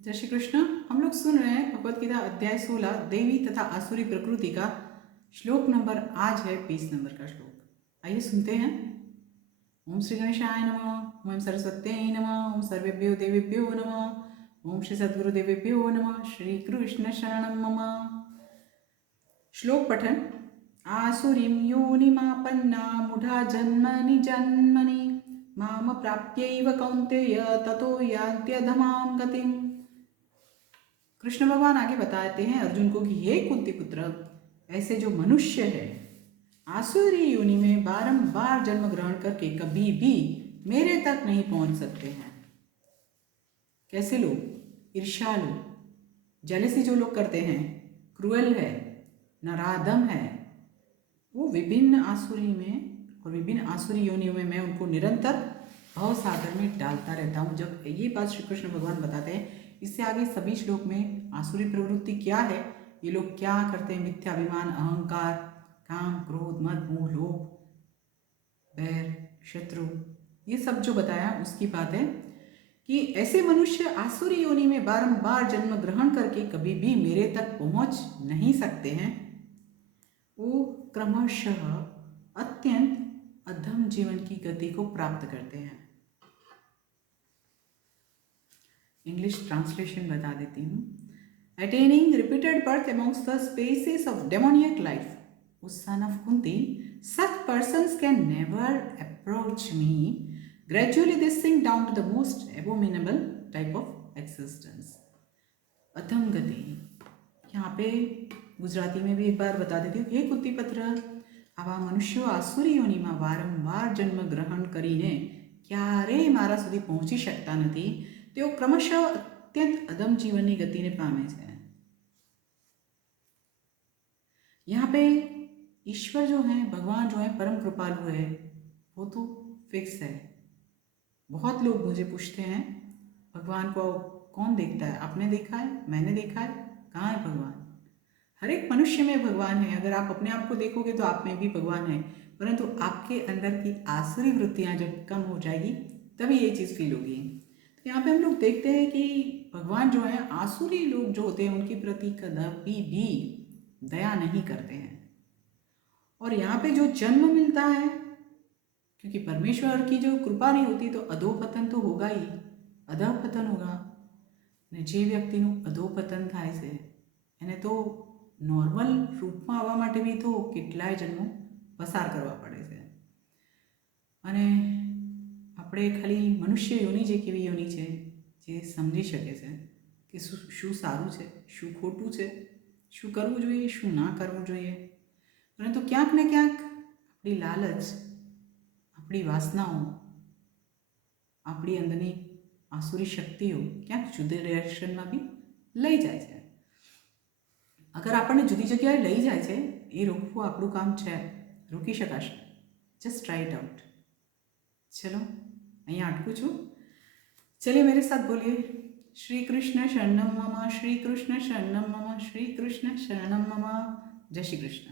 जय श्री कृष्ण। हम लोग सुन रहे हैं भगवत गीता अध्याय 16 देवी तथा आसुरी प्रकृति का श्लोक नंबर आज है 20 नंबर का श्लोक। आइए सुनते हैं। ओम श्री गणेशाय नमः। ओम सरस्वत्यै नमः। ओम सर्वेभ्यो देवेभ्यो नमः। ओम श्री सद्गुरुदेवेभ्यो नमः। श्री कृष्ण शरणं मम। श्लोक पठन। आसुरीं योनिमापन्ना मूढ़ा जन्मनि जन्मनि माम प्राप्यैव कौन्तेय ततो यान्त्यधमां गतिम्। कृष्ण भगवान आगे बताते हैं अर्जुन को कि हे कुंती पुत्र, ऐसे जो मनुष्य है आसुरी योनि में बारंबार जन्म ग्रहण करके कभी भी मेरे तक नहीं पहुंच सकते हैं। कैसे लोग? ईर्ष्यालु, जेलसी जो लोग करते हैं, क्रूएल है, नराधम है, वो विभिन्न आसुरी में और विभिन्न आसुरी योनियों में मैं उनको निरंतर भव सागर में डालता रहता हूँ। जब ये बात श्री कृष्ण भगवान बताते हैं, इससे आगे सभी श्लोक में आसुरी प्रवृत्ति क्या है, ये लोग क्या करते हैं, मिथ्याभिमान, अहंकार, काम, क्रोध, मद, मोह, लोभ, बैर, शत्रु, ये सब जो बताया उसकी बात है कि ऐसे मनुष्य आसुरी योनि में बारंबार जन्म ग्रहण करके कभी भी मेरे तक पहुंच नहीं सकते हैं। वो क्रमशः अत्यंत अधम जीवन की गति को प्राप्त करते हैं। इंग्लिश ट्रांसलेशन बता देती हूँ। Attaining repeated birth amongst the species of demoniac life, O son of Kunti, such persons can never approach me. Gradually they sink down to the most abominable type of existence. अधम गति। यहाँ पे गुजराती में भी एक बार बता देती हूँ। हे कुंती पुत्र, આવા મનુષ્યો આસુરી યોનિમાં વારંવાર જન્મ ગ્રહણ કરીને ક્યારેય મારા સુધી પહોંચી શકતા નથી। તેઓ ક્રમશઃ અત્યંત અદમ જીવનની ગતિને પામે છે। यहाँ पे ईश्वर जो है, भगवान जो है, परम कृपालु है, वो तो फिक्स है। बहुत लोग मुझे पूछते हैं भगवान को कौन देखता है? आपने देखा है? मैंने देखा है? कहाँ है भगवान? हर एक मनुष्य में भगवान है। अगर आप अपने आप को देखोगे तो आप में भी भगवान है, परंतु आपके अंदर की आसुरी वृत्तियाँ जब कम हो जाएगी तभी ये चीज़ फील होगी। तो यहाँ पे हम लोग देखते हैं कि भगवान जो है आसुरी लोग जो होते हैं उनके प्रति कदापि भी दया नहीं करते हैं। और यहाँ पे जो जन्म मिलता है, क्योंकि परमेश्वर की जो कृपा नहीं होती तो अधोपतन तो होगा ही, अधोपतन होगा ने જે વ્યક્તિનું અધોપતન થાય છે એને તો નોર્મલ રૂપમાં આવવા માટે બી તો કેટલાય જન્મો પસાર કરવા પડે છે। અને આપણે ખાલી મનુષ્ય યોનિ જ એક એવી યોનિ છે જે સમજી શકે છે કે શું સારું છે, શું ખોટું છે, શું કરવું જોઈએ, શું ના કરવું જોઈએ। પરંતુ ક્યાંક ને ક્યાંક આપણી લાલચ, આપણી વાસનાઓ, આપણી અંદરની આસુરી શક્તિઓ ક્યાંક જુદી ડિરેક્શનમાં બી લઈ જાય છે। અગર આપણને જુદી જગ્યાએ લઈ જાય છે, એ રોકવું આપણું કામ છે, રોકી શકાશે। Just try it out. ચલો અહીંયા અટકું છું। चलिए मेरे साथ बोलिए, श्री कृष्ण शरणम मम, श्री कृष्ण शरणम मम, श्री कृष्ण शरणम मम। जय श्री कृष्ण।